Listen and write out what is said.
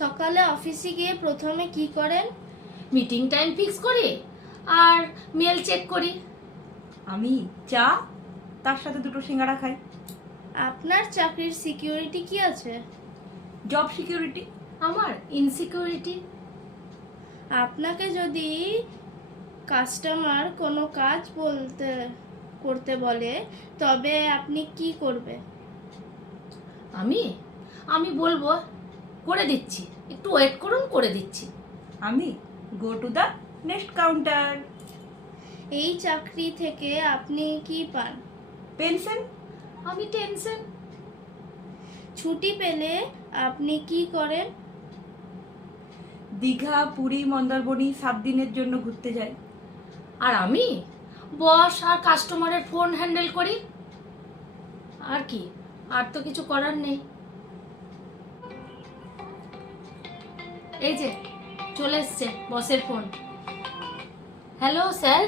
সকালে অফিসে গিয়ে প্রথমে কি করেন? মিটিং টাইম ফিক্স করি আর মেল চেক করি। আমি চা, তার সাথে দুটো সিঙ্গাড়া খাই। আপনার চাকরির সিকিউরিটি কি আছে? Job security. আমার ইনসিকিউরিটি। আপনাকে যদি কাস্টমার কোনো কাজ করতে বলে তবে আপনি কি করবে? আমি বলবো করে দিচ্ছি, একটু ওয়েট করুন, করে দিচ্ছি। আমি go to the next counter. এই চাকরি থেকে আপনি কি পান? পেনশন। আমি টেনশন। ছুটি পেলে আপনি কি করেন? দীঘা, পুরী, মন্দারমণি 7 দিনের জন্য ঘুরতে যাই। আর আমি বস আর কাস্টমারের ফোন হ্যান্ডেল করি। আর কি, আর তো কিছু করার নেই। এই যে চলে এসছে বসের ফোন। Hello sir.